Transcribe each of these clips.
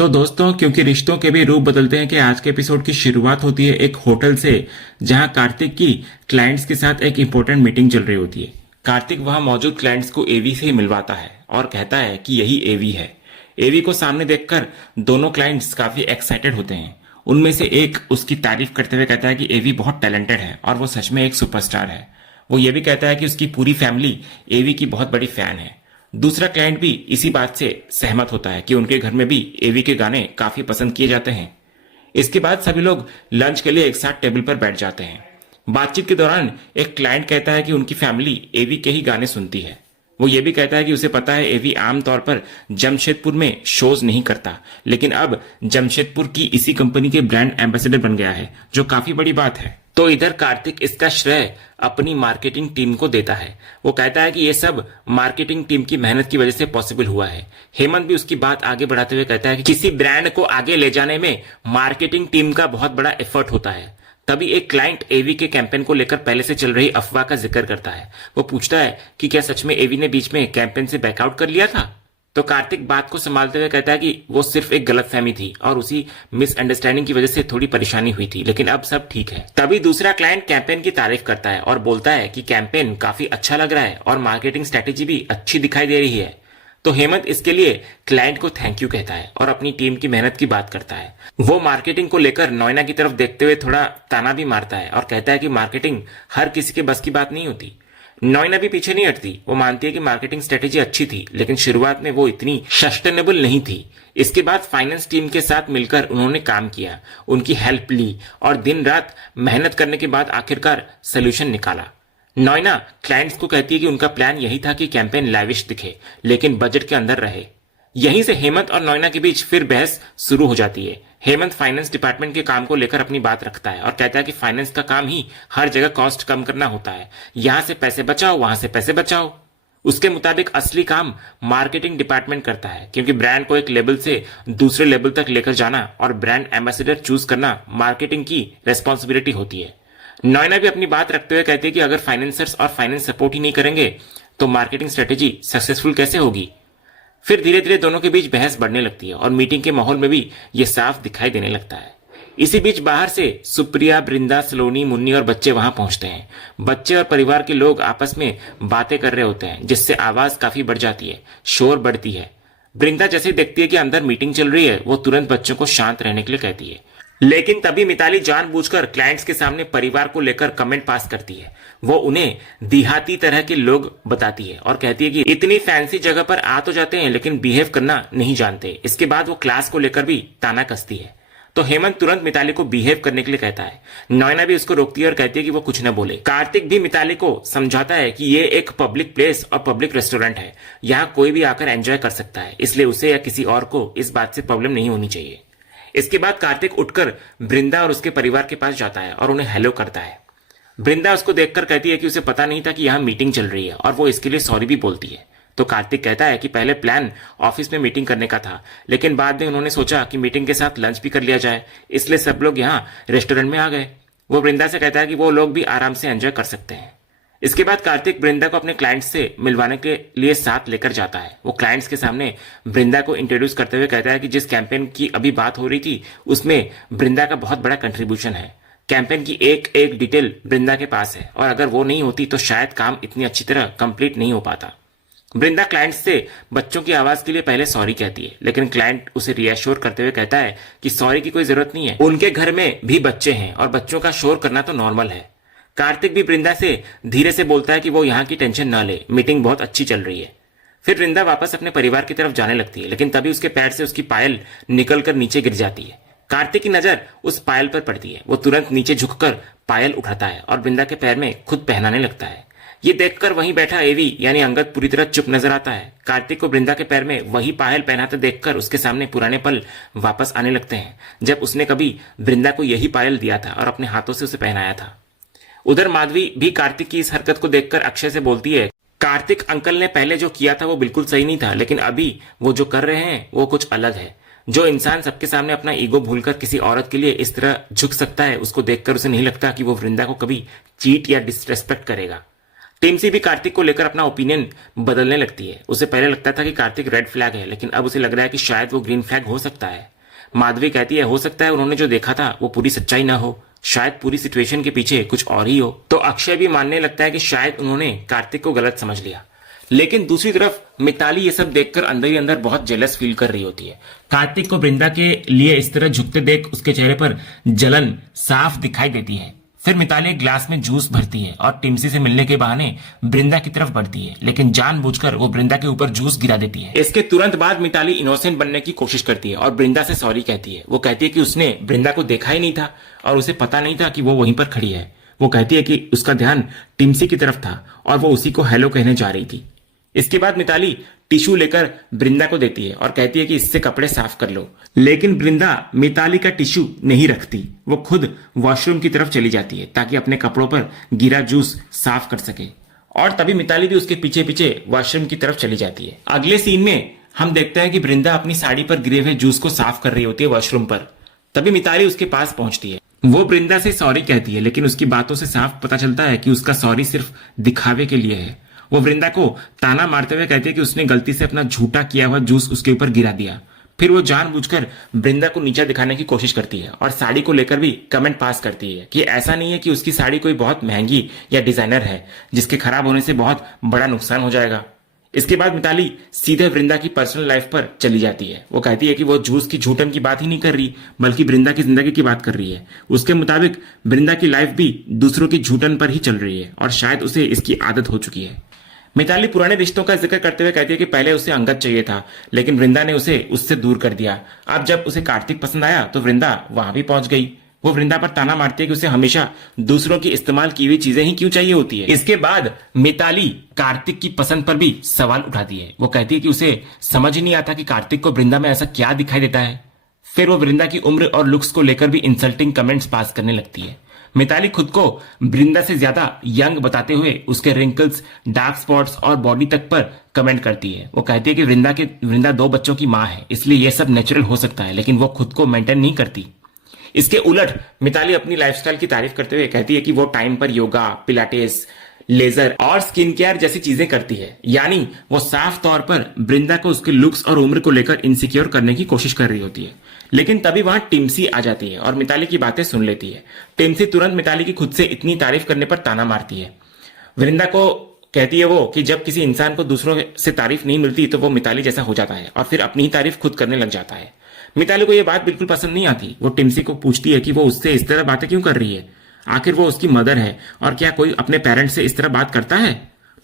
तो दोस्तों, क्योंकि रिश्तों के भी रूप बदलते हैं कि आज के एपिसोड की शुरुआत होती है एक होटल से, जहां कार्तिक की क्लाइंट्स के साथ एक इंपॉर्टेंट मीटिंग चल रही होती है। कार्तिक वहां मौजूद क्लाइंट्स को एवी से मिलवाता है और कहता है कि यही एवी है। एवी को सामने देखकर दोनों क्लाइंट्स काफी एक्साइटेड होते हैं। उनमें से एक उसकी तारीफ करते हुए कहता है कि एवी बहुत टैलेंटेड है और वो सच में एक सुपरस्टार है। वो ये भी कहता है कि उसकी पूरी फैमिली एवी की बहुत बड़ी फैन है। दूसरा क्लाइंट भी इसी बात से सहमत होता है कि उनके घर में भी एवी के गाने काफी पसंद किए जाते हैं। इसके बाद सभी लोग लंच के लिए एक साथ टेबल पर बैठ जाते हैं। बातचीत के दौरान एक क्लाइंट कहता है कि उनकी फैमिली एवी के ही गाने सुनती है। वो ये भी कहता है कि उसे पता है एवी आमतौर पर जमशेदपुर में शोज नहीं करता, लेकिन अब जमशेदपुर की इसी कंपनी के ब्रांड एम्बेसडर बन गया है, जो काफी बड़ी बात है। तो इधर कार्तिक इसका श्रेय अपनी मार्केटिंग टीम को देता है। वो कहता है कि ये सब मार्केटिंग टीम की मेहनत की वजह से पॉसिबल हुआ है। हेमंत भी उसकी बात आगे बढ़ाते हुए कहता है कि किसी ब्रांड को आगे ले जाने में मार्केटिंग टीम का बहुत बड़ा एफर्ट होता है। तभी एक क्लाइंट एवी के कैंपेन को लेकर पहले से चल रही अफवाह का जिक्र करता है। वो पूछता है कि क्या सच में एवी ने बीच में कैंपेन से बैकआउट कर लिया था। तो कार्तिक बात को संभालते हुए कहता है कि वो सिर्फ एक गलतफहमी थी और उसी मिसअंडरस्टैंडिंग की वजह से थोड़ी परेशानी हुई थी, लेकिन अब सब ठीक है। तभी दूसरा क्लाइंट कैंपेन की तारीफ करता है और बोलता है कि कैंपेन काफी अच्छा लग रहा है और मार्केटिंग स्ट्रेटेजी भी अच्छी दिखाई दे रही है। तो हेमंत इसके लिए क्लाइंट को थैंक यू कहता है और अपनी टीम की मेहनत की बात करता है। वो मार्केटिंग को लेकर नोएना की तरफ देखते हुए थोड़ा ताना भी मारता है और कहता है कि मार्केटिंग हर किसी के बस की बात नहीं होती। नोएना भी पीछे नहीं हटती। वो मानती है कि मार्केटिंग स्ट्रेटेजी अच्छी थी, लेकिन शुरुआत में वो इतनी सस्टेनेबल नहीं थी। इसके बाद फाइनेंस टीम के साथ मिलकर उन्होंने काम किया, उनकी हेल्प ली और दिन रात मेहनत करने के बाद आखिरकार सोल्यूशन निकाला। नोएना क्लाइंट्स को कहती है कि उनका प्लान यही था कि कैंपेन लैविश दिखे, लेकिन बजट के अंदर रहे। यहीं से हेमंत और नोएना के बीच फिर बहस शुरू हो जाती है। हेमंत फाइनेंस डिपार्टमेंट के काम को लेकर अपनी बात रखता है और कहता है कि फाइनेंस का काम ही हर जगह कॉस्ट कम करना होता है, यहां से पैसे बचाओ, वहां से पैसे बचाओ। उसके मुताबिक असली काम मार्केटिंग डिपार्टमेंट करता है, क्योंकि ब्रांड को एक लेवल से दूसरे लेवल तक लेकर जाना और ब्रांड एम्बेसडर चूज करना मार्केटिंग की रेस्पॉन्सिबिलिटी होती है। नोएना भी अपनी बात रखते हुए कहती है कि अगर फाइनेंसर्स और फाइनेंस सपोर्ट ही नहीं करेंगे तो मार्केटिंग स्ट्रेटेजी सक्सेसफुल कैसे होगी। फिर धीरे धीरे दोनों के बीच बहस बढ़ने लगती है और मीटिंग के माहौल में भी ये साफ दिखाई देने लगता है। इसी बीच बाहर से सुप्रिया, बृंदा, सलोनी, मुन्नी और बच्चे वहां पहुंचते हैं। बच्चे और परिवार के लोग आपस में बातें कर रहे होते हैं, जिससे आवाज काफी बढ़ जाती है, शोर बढ़ती है। बृंदा जैसे ही देखती है कि अंदर मीटिंग चल रही है, वो तुरंत बच्चों को शांत रहने के लिए कहती है। लेकिन तभी मिताली जानबूझकर क्लाइंट्स के सामने परिवार को लेकर कमेंट पास करती है। वो उन्हें देहाती तरह के लोग बताती है और कहती है कि इतनी फैंसी जगह पर आ तो जाते हैं, लेकिन बिहेव करना नहीं जानते। इसके बाद वो क्लास को लेकर भी ताना कसती है। तो हेमंत तुरंत मिताली को बिहेव करने के लिए कहता है। नोएना भी उसको रोकती है और कहती है कि वो कुछ न बोले। कार्तिक भी मिताली को समझाता है कि ये एक पब्लिक प्लेस और पब्लिक रेस्टोरेंट है, यहाँ कोई भी आकर एंजॉय कर सकता है, इसलिए उसे या किसी और को इस बात से प्रॉब्लम नहीं होनी चाहिए। इसके बाद कार्तिक उठकर बृंदा और उसके परिवार के पास जाता है और उन्हें हेलो करता है। बृंदा उसको देखकर कहती है कि उसे पता नहीं था कि यहाँ मीटिंग चल रही है और वो इसके लिए सॉरी भी बोलती है। तो कार्तिक कहता है कि पहले प्लान ऑफिस में मीटिंग करने का था, लेकिन बाद में उन्होंने सोचा कि मीटिंग के साथ लंच भी कर लिया जाए, इसलिए सब लोग यहाँ रेस्टोरेंट में आ गए। वो बृंदा से कहता है कि वो लोग भी आराम से एंजॉय कर सकते हैं। इसके बाद कार्तिक बृंदा को अपने क्लाइंट्स से मिलवाने के लिए साथ लेकर जाता है। वो क्लाइंट्स के सामने बृंदा को इंट्रोड्यूस करते हुए कहता है कि जिस कैंपेन की अभी बात हो रही थी उसमें बृंदा का बहुत बड़ा कंट्रीब्यूशन है। कैंपेन की एक एक डिटेल बृंदा के पास है और अगर वो नहीं होती तो शायद काम इतनी अच्छी तरह कंप्लीट नहीं हो पाता। बृंदा क्लाइंट से बच्चों की आवाज के लिए पहले सॉरी कहती है, लेकिन क्लाइंट उसे रिएश्योर करते हुए कहता है कि सॉरी की कोई जरूरत नहीं है, उनके घर में भी बच्चे हैं और बच्चों का शोर करना तो नॉर्मल है। कार्तिक भी बृंदा से धीरे से बोलता है कि वो यहाँ की टेंशन ना ले, मीटिंग बहुत अच्छी चल रही है। फिर बृंदा वापस अपने परिवार की तरफ जाने लगती है, लेकिन तभी उसके पैर से उसकी पायल निकलकर नीचे गिर जाती है। कार्तिक की नजर उस पायल पर पड़ती है। वो तुरंत नीचे झुककर पायल उठाता है और बृंदा के पैर में खुद पहनाने लगता है। ये देखकर वहीं बैठा एवी यानी अंगद पूरी तरह चुप नजर आता है। कार्तिक को बृंदा के पैर में वही पायल पहनाते देखकर उसके सामने पुराने पल वापस आने लगते हैं, जब उसने कभी बृंदा को यही पायल दिया था और अपने हाथों से उसे पहनाया था। उधर माधवी भी कार्तिक की इस हरकत को देखकर अक्षय से बोलती है, कार्तिक अंकल ने पहले जो किया था वो बिल्कुल सही नहीं था, लेकिन अभी वो जो कर रहे हैं वो कुछ अलग है। जो इंसान सबके सामने अपना ईगो भूलकर किसी औरत के लिए इस तरह झुक सकता है, उसको देखकर उसे नहीं लगता कि वो वृंदा को कभी चीट या डिसरेस्पेक्ट करेगा। टिम्सी भी कार्तिक को लेकर अपना ओपिनियन बदलने लगती है। उसे पहले लगता था कि कार्तिक रेड फ्लैग है, लेकिन अब उसे लग रहा है कि शायद वो ग्रीन फ्लैग हो सकता है। माधवी कहती है हो सकता है उन्होंने जो देखा था वो पूरी सच्चाई ना हो, शायद पूरी सिचुएशन के पीछे कुछ और ही हो। तो अक्षय भी मानने लगता है कि शायद उन्होंने कार्तिक को गलत समझ लिया। लेकिन दूसरी तरफ मिताली ये सब देखकर अंदर ही अंदर बहुत जेलस फील कर रही होती है। कार्तिक को वृंदा के लिए इस तरह झुकते देख उसके चेहरे पर जलन साफ दिखाई देती है। फिर मिताली एक ग्लास में जूस भरती है और टिम्सी से मिलने के बहाने वृंदा की तरफ बढ़ती है, लेकिन जानबूझकर वो वृंदा के ऊपर जूस गिरा देती है। इसके तुरंत बाद मिताली इनोसेंट बनने की कोशिश करती है और वृंदा से सॉरी कहती है। वो कहती है कि उसने वृंदा को देखा ही नहीं था और उसे पता नहीं था कि वो वहीं पर खड़ी है। वो कहती है कि उसका ध्यान टिम्सी की तरफ था और वो उसी को हेलो कहने जा रही थी। इसके बाद मिताली टिश्यू लेकर वृंदा को देती है और कहती है कि इससे कपड़े साफ कर लो, लेकिन वृंदा मिताली का टिश्यू नहीं रखती। वो खुद वॉशरूम की तरफ चली जाती है ताकि अपने कपड़ों पर गिरा जूस साफ कर सके, और तभी मिताली भी उसके पीछे पीछे वॉशरूम की तरफ चली जाती है। अगले सीन में हम देखते हैं कि वृंदा अपनी साड़ी पर गिरे हुए जूस को साफ कर रही होती है वॉशरूम पर। तभी मिताली उसके पास पहुंचती है। वो वृंदा से सॉरी कहती है, लेकिन उसकी बातों से साफ पता चलता है कि उसका सॉरी सिर्फ दिखावे के लिए है। वो वृंदा को ताना मारते हुए कहती है कि उसने गलती से अपना झूठा किया हुआ जूस उसके ऊपर गिरा दिया। फिर वो जानबूझकर वृंदा को नीचा दिखाने की कोशिश करती है और साड़ी को लेकर भी कमेंट पास करती है कि ऐसा नहीं है कि उसकी साड़ी कोई बहुत महंगी या डिजाइनर है जिसके खराब होने से बहुत बड़ा नुकसान हो जाएगा। इसके बाद मिताली सीधे वृंदा की पर्सनल लाइफ पर चली जाती है। वो कहती है कि वो जूस की झूठन की बात ही नहीं कर रही, बल्कि वृंदा की जिंदगी की बात कर रही है। उसके मुताबिक वृंदा की लाइफ भी दूसरों की झूठन पर ही चल रही है और शायद उसे इसकी आदत हो चुकी है। मिताली पुराने रिश्तों का जिक्र करते हुए कहती है कि पहले उसे अंगद चाहिए था, लेकिन वृंदा ने उसे उससे दूर कर दिया। अब जब उसे कार्तिक पसंद आया तो वृंदा वहां भी पहुंच गई। वो वृंदा पर ताना मारती है कि उसे हमेशा दूसरों की इस्तेमाल की हुई चीजें ही क्यों चाहिए होती है। इसके बाद मिताली कार्तिक की पसंद पर भी सवाल उठाती है। वो कहती है कि उसे समझ ही नहीं आता कि कार्तिक को वृंदा में ऐसा क्या दिखाई देता है। फिर वो वृंदा की उम्र और लुक्स को लेकर भी इंसल्टिंग कमेंट्स पास करने लगती है। मिताली खुद को वृंदा से ज्यादा यंग बताते हुए उसके रिंकल्स, डार्क स्पॉट्स और बॉडी तक पर कमेंट करती है। वो कहती है कि वृंदा 2 बच्चों की मां है, इसलिए यह सब नेचुरल हो सकता है, लेकिन वो खुद को मेंटेन नहीं करती। इसके उलट मिताली अपनी लाइफस्टाइल की तारीफ करते हुए कहती है कि वो टाइम पर योगा, पिलाटेस, लेजर और स्किन केयर जैसी चीजें करती है। यानी वो साफ तौर पर वृंदा को उसके लुक्स और उम्र को लेकर इनसिक्योर करने की कोशिश कर रही होती है। लेकिन तभी वहां टिम्सी आ जाती है और मिताली की बातें सुन लेती है। टिम्सी तुरंत मिताली की खुद से इतनी तारीफ करने पर ताना मारती है। वृंदा को कहती है वो कि जब किसी इंसान को दूसरों से तारीफ नहीं मिलती तो वो मिताली जैसा हो जाता है और फिर अपनी ही तारीफ खुद करने लग जाता है। मिताली को यह बात बिल्कुल पसंद नहीं आती। वो टिम्सी को पूछती है कि वो उससे इस तरह बातें क्यों कर रही है, आखिर वो उसकी मदर है और क्या कोई अपने पेरेंट्स से इस तरह बात करता है।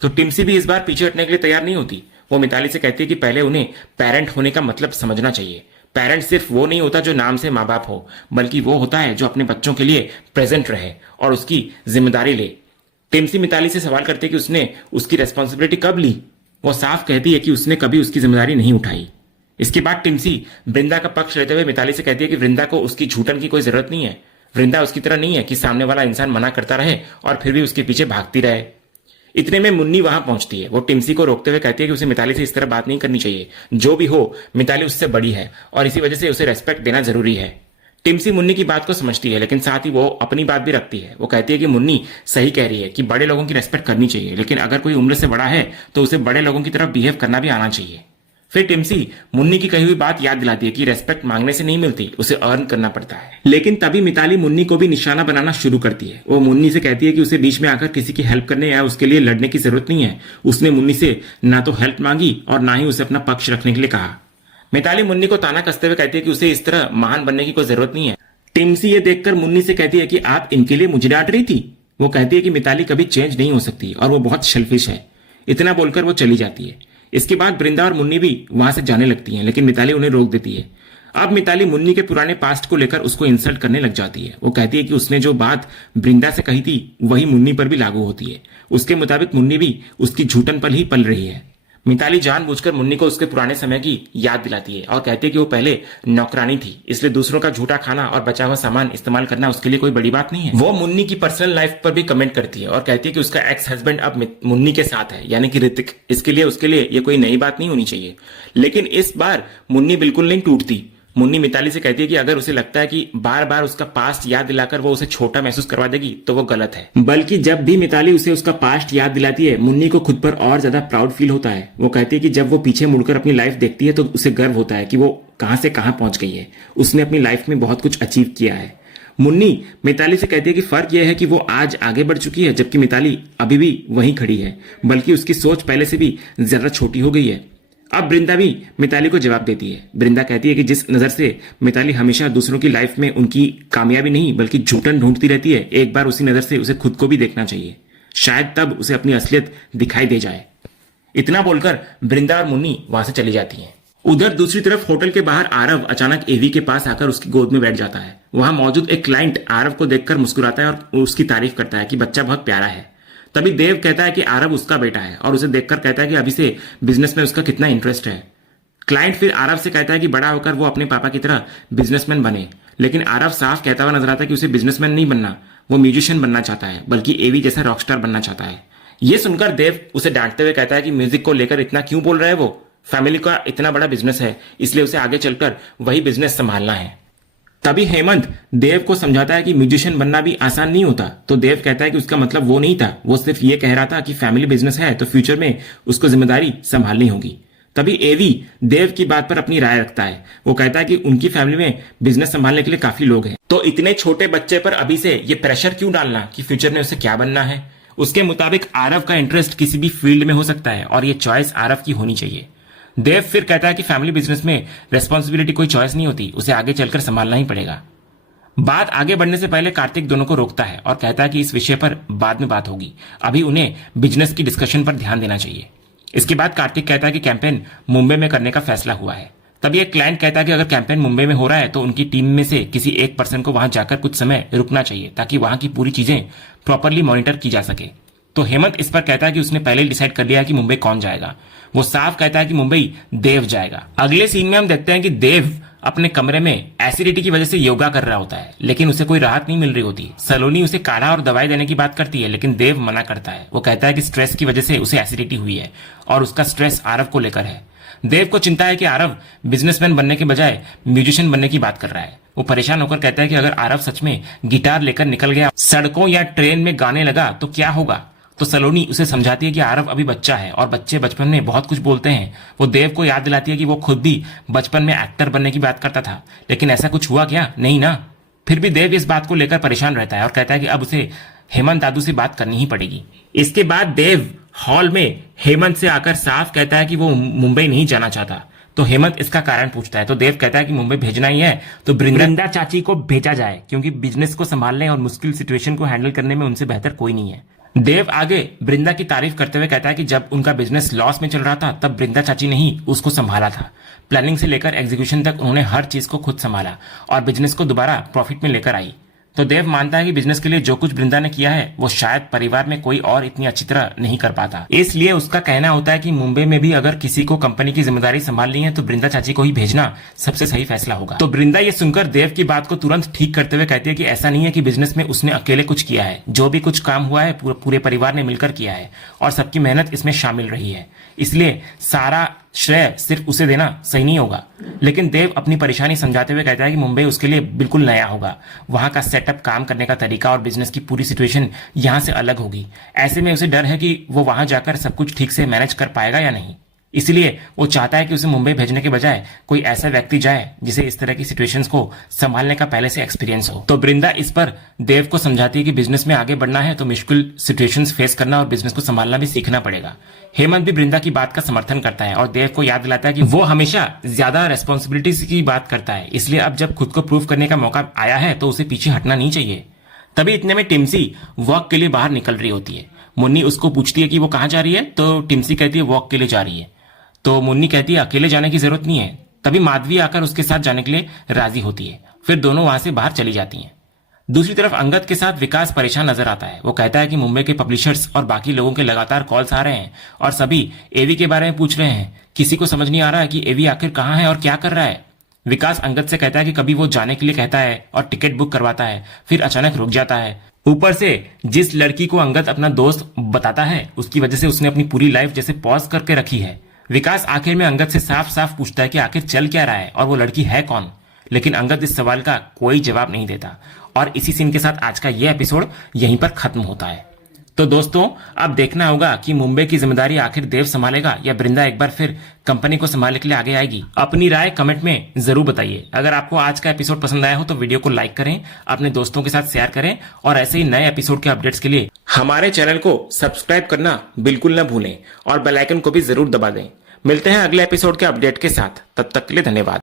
तो टिम्सी भी इस बार पीछे हटने के लिए तैयार नहीं होती। वो मिताली से कहती है कि पहले उन्हें पेरेंट होने का मतलब समझना चाहिए। पेरेंट सिर्फ वो नहीं होता जो नाम से माँ बाप हो, बल्कि वो होता है जो अपने बच्चों के लिए प्रेजेंट रहे और उसकी जिम्मेदारी ले। टिम्सी मिताली से सवाल करते कि उसने उसकी रेस्पॉन्सिबिलिटी कब ली। वो साफ कहती है कि उसने कभी उसकी जिम्मेदारी नहीं उठाई। इसके बाद टिम्सी वृंदा का पक्ष लेते हुए मिताली से कहती है कि वृंदा को उसकी झूठन की कोई जरूरत नहीं है। वृंदा उसकी तरह नहीं है कि सामने वाला इंसान मना करता रहे और फिर भी उसके पीछे भागती रहे। इतने में मुन्नी वहां पहुंचती है। वो टिम्सी को रोकते हुए कहती है कि उसे मिताली से इस तरह बात नहीं करनी चाहिए। जो भी हो, मिताली उससे बड़ी है और इसी वजह से उसे रेस्पेक्ट देना जरूरी है। टिम्सी मुन्नी की बात को समझती है, लेकिन साथ ही वो अपनी बात भी रखती है। वो कहती है कि मुन्नी सही कह रही है कि बड़े लोगों की रेस्पेक्ट करनी चाहिए, लेकिन अगर कोई उम्र से बड़ा है तो उसे बड़े लोगों की तरफ बिहेव करना भी आना चाहिए। फिर टिम्सी मुन्नी की कही हुई बात याद दिलाती है कि रेस्पेक्ट मांगने से नहीं मिलती, उसे अर्न करना पड़ता है। लेकिन तभी मिताली मुन्नी को भी निशाना बनाना शुरू करती है। वो मुन्नी से कहती है कि उसे बीच में आकर किसी की हेल्प करने या उसके लिए लड़ने की जरूरत नहीं है। उसने मुन्नी से ना तो हेल्प मांगी और ना ही उसे अपना पक्ष रखने के लिए कहा। मिताली मुन्नी को ताना कसते हुए कहती है कि उसे इस तरह महान बनने की कोई जरूरत नहीं है। टिम्सी ये देखकर मुन्नी से कहती है कि आप इनके लिए मुझे डांट रही थी। वो कहती है कि मिताली कभी चेंज नहीं हो सकती और वो बहुत सेल्फिश है। इतना बोलकर वो चली जाती है। इसके बाद वृंदा और मुन्नी भी वहां से जाने लगती हैं, लेकिन मिताली उन्हें रोक देती है। अब मिताली मुन्नी के पुराने पास्ट को लेकर उसको इंसल्ट करने लग जाती है। वो कहती है कि उसने जो बात वृंदा से कही थी वही मुन्नी पर भी लागू होती है। उसके मुताबिक मुन्नी भी उसकी झूठन पर ही पल रही है। मिताली जानबूझकर मुन्नी को उसके पुराने समय की याद दिलाती है और कहती है कि वो पहले नौकरानी थी, इसलिए दूसरों का झूठा खाना और बचा हुआ सामान इस्तेमाल करना उसके लिए कोई बड़ी बात नहीं है। वो मुन्नी की पर्सनल लाइफ पर भी कमेंट करती है और कहती है कि उसका एक्स हस्बैंड अब मुन्नी के साथ है, यानी कि ऋतिक। इसके लिए उसके लिए ये कोई नई बात नहीं होनी चाहिए। लेकिन इस बार मुन्नी बिल्कुल नहीं टूटती। मुन्नी मिताली से कहती है कि अगर उसे लगता है कि बार बार उसका पास्ट याद दिलाकर वो उसे छोटा महसूस करवा देगी तो वो गलत है। बल्कि जब भी मिताली उसे उसका पास्ट याद दिलाती है, मुन्नी को खुद पर और ज्यादा प्राउड फील होता है। वो कहती है कि जब वो पीछे मुड़कर अपनी लाइफ देखती है तो उसे गर्व होता है कि वो कहां से कहां पहुंच गई है। उसने अपनी लाइफ में बहुत कुछ अचीव किया है। मुन्नी मिताली से कहती है कि फर्क यह है कि वो आज आगे बढ़ चुकी है जबकि मिताली अभी भी वहीं खड़ी है, बल्कि उसकी सोच पहले से भी ज्यादा छोटी हो गई है। अब वृंदा भी मिताली को जवाब देती है। वृंदा कहती है कि जिस नजर से मिताली हमेशा दूसरों की लाइफ में उनकी कामयाबी नहीं बल्कि झूठन ढूंढती रहती है, एक बार उसी नजर से उसे खुद को भी देखना चाहिए। शायद तब उसे अपनी असलियत दिखाई दे जाए। इतना बोलकर वृंदा और मुन्नी वहां से चली जाती हैं। उधर दूसरी तरफ होटल के बाहर आरव अचानक एवी के पास आकर उसकी गोद में बैठ जाता है। वहां मौजूद एक क्लाइंट आरव को देखकर मुस्कुराता है और उसकी तारीफ करता है कि बच्चा बहुत प्यारा है। तभी देव कहता है कि आरव उसका बेटा है और उसे देखकर कहता है कि अभी से बिजनेस में उसका कितना इंटरेस्ट है। क्लाइंट फिर आरव से कहता है कि बड़ा होकर वो अपने पापा की तरह बिजनेसमैन बने, लेकिन आरव साफ कहता हुआ नजर आता है कि उसे बिजनेसमैन नहीं बनना, वो म्यूजिशियन बनना चाहता है, बल्कि एवी जैसा रॉकस्टार बनना चाहता है। ये सुनकर देव उसे डांटते हुए कहता है कि म्यूजिक को लेकर इतना क्यों बोल रहा है, वो फैमिली का इतना बड़ा बिजनेस है, इसलिए उसे आगे चलकर वही बिजनेस संभालना है। तभी हेमंत देव को समझाता है कि म्यूजिशियन बनना भी आसान नहीं होता। तो देव कहता है कि उसका मतलब वो नहीं था, वो सिर्फ ये कह रहा था कि फैमिली बिजनेस है तो फ्यूचर में उसको जिम्मेदारी संभालनी होगी। तभी एवी देव की बात पर अपनी राय रखता है। वो कहता है कि उनकी फैमिली में बिजनेस संभालने के लिए काफी लोग हैं, तो इतने छोटे बच्चे पर अभी से ये प्रेशर क्यों डालना कि फ्यूचर में उसे क्या बनना है। उसके मुताबिक आरव का इंटरेस्ट किसी भी फील्ड में हो सकता है और ये चॉइस आरव की होनी चाहिए। देव फिर कहता है कि फैमिली बिजनेस में रेस्पॉन्सिबिलिटी कोई चॉइस नहीं होती, उसे आगे चलकर संभालना ही पड़ेगा। बात आगे बढ़ने से पहले कार्तिक दोनों को रोकता है और कहता है कि इस विषय पर बाद में बात होगी, अभी उन्हें बिजनेस की डिस्कशन पर ध्यान देना चाहिए। इसके बाद कार्तिक कहता है कि कैंपेन मुंबई में करने का फैसला हुआ है। तभी एक क्लाइंट कहता है कि अगर कैंपेन मुंबई में हो रहा है तो उनकी टीम में से किसी एक पर्सन को वहां जाकर कुछ समय रुकना चाहिए ताकि वहां की पूरी चीजें प्रॉपरली मॉनिटर की जा सके। तो हेमंत इस पर कहता है कि उसने पहले ही डिसाइड कर लिया है कि मुंबई कौन जाएगा। वो साफ कहता है कि मुंबई देव जाएगा। अगले सीन में हम देखते हैं कि देव अपने कमरे में एसिडिटी की वजह से योगा कर रहा होता है, लेकिन उसे कोई राहत नहीं मिल रही होती। सलोनी उसे काढ़ा और दवाई देने की बात करती है, लेकिन देव मना करता है। वो कहता है कि स्ट्रेस की वजह से उसे एसिडिटी हुई है और उसका स्ट्रेस आरव को लेकर है। देव को चिंता है कि आरव बिजनेसमैन बनने के बजाय म्यूजिशियन बनने की बात कर रहा है। वो परेशान होकर कहता है कि अगर आरव सच में गिटार लेकर निकल गया, सड़कों या ट्रेन में गाने लगा तो क्या होगा। तो सलोनी उसे समझाती है कि आरव अभी बच्चा है और बच्चे बचपन में बहुत कुछ बोलते हैं। वो देव को याद दिलाती है कि वो खुद भी बचपन में एक्टर बनने की बात करता था, लेकिन ऐसा कुछ हुआ क्या, नहीं ना। फिर भी देव इस बात को लेकर परेशान रहता है और कहता है कि अब उसे हेमंत दादू से बात करनी ही पड़ेगी। इसके बाद देव हॉल में हेमंत से आकर साफ कहता है कि वो मुंबई नहीं जाना चाहता। तो हेमंत इसका कारण पूछता है तो देव कहता है कि मुंबई भेजना ही है तो वृंदा चाची को भेजा जाए, क्योंकि बिजनेस को संभालने और मुश्किल सिचुएशन को हैंडल करने में उनसे बेहतर कोई नहीं है। देव आगे वृंदा की तारीफ करते हुए कहता है कि जब उनका बिजनेस लॉस में चल रहा था तब वृंदा चाची ने ही उसको संभाला था। प्लानिंग से लेकर एग्जीक्यूशन तक उन्होंने हर चीज को खुद संभाला और बिजनेस को दोबारा प्रॉफिट में लेकर आई। तो देव मानता है कि बिजनेस के लिए जो कुछ वृंदा ने किया है वो शायद परिवार में कोई और इतनी अच्छी तरह नहीं कर पाता। इसलिए उसका कहना होता है कि मुंबई में भी अगर किसी को कंपनी की जिम्मेदारी संभालनी है तो वृंदा चाची को ही भेजना सबसे सही फैसला होगा। तो वृंदा ये सुनकर देव की बात को तुरंत ठीक करते हुए कहती है कि ऐसा नहीं है कि बिजनेस में उसने अकेले कुछ किया है, जो भी कुछ काम हुआ है पूरे परिवार ने मिलकर किया है और सबकी मेहनत इसमें शामिल रही है, इसलिए सारा श्रेय सिर्फ उसे देना सही नहीं होगा। लेकिन देव अपनी परेशानी समझाते हुए कहता है कि मुंबई उसके लिए बिल्कुल नया होगा, वहां का सेटअप, काम करने का तरीका और बिजनेस की पूरी सिचुएशन यहां से अलग होगी। ऐसे में उसे डर है कि वो वहां जाकर सब कुछ ठीक से मैनेज कर पाएगा या नहीं। इसलिए वो चाहता है कि उसे मुंबई भेजने के बजाय कोई ऐसा व्यक्ति जाए जिसे इस तरह की सिचुएशंस को संभालने का पहले से एक्सपीरियंस हो। तो वृंदा इस पर देव को समझाती है कि बिजनेस में आगे बढ़ना है तो मुश्किल सिचुएशंस फेस करना और बिजनेस को संभालना भी सीखना पड़ेगा। हेमंत भी वृंदा की बात का समर्थन करता है और देव को याद दिलाता है कि वो हमेशा ज्यादा रेस्पॉन्सिबिलिटीज की बात करता है, इसलिए अब जब खुद को प्रूव करने का मौका आया है तो उसे पीछे हटना नहीं चाहिए। तभी इतने में टिम्सी वॉक के लिए बाहर निकल रही होती है। मुन्नी उसको पूछती है कि वो कहाँ जा रही है, तो टिम्सी कहती है वॉक के लिए जा रही है। तो मुन्नी कहती है अकेले जाने की जरूरत नहीं है। तभी माधवी आकर उसके साथ जाने के लिए राजी होती है। फिर दोनों वहां से बाहर चली जाती हैं। दूसरी तरफ अंगद के साथ विकास परेशान नजर आता है। वो कहता है कि मुंबई के पब्लिशर्स और बाकी लोगों के लगातार कॉल्स आ रहे हैं और सभी एवी के बारे में पूछ रहे हैं। किसी को समझ नहीं आ रहा है कि एवी आखिर कहाँ है और क्या कर रहा है। विकास अंगद से कहता है कि कभी वो जाने के लिए कहता है और टिकट बुक करवाता है, फिर अचानक रुक जाता है। ऊपर से जिस लड़की को अंगद अपना दोस्त बताता है उसकी वजह से उसने अपनी पूरी लाइफ जैसे पॉज करके रखी है। विकास आखिर में अंगद से साफ साफ पूछता है कि आखिर चल क्या रहा है और वो लड़की है कौन। लेकिन अंगद इस सवाल का कोई जवाब नहीं देता और इसी सीन के साथ आज का यह एपिसोड यहीं पर खत्म होता है। तो दोस्तों अब देखना होगा कि मुंबई की जिम्मेदारी आखिर देव संभालेगा या बृंदा एक बार फिर कंपनी को संभालने के लिए आगे आएगी। अपनी राय कमेंट में जरूर बताइए। अगर आपको आज का एपिसोड पसंद आया हो तो वीडियो को लाइक करें, अपने दोस्तों के साथ शेयर करें और ऐसे ही नए एपिसोड के अपडेट्स के लिए हमारे चैनल को सब्सक्राइब करना बिल्कुल ना भूलें और बेल आइकन को भी जरूर दबा दें। मिलते हैं अगले एपिसोड के अपडेट के साथ, तब तक के लिए धन्यवाद।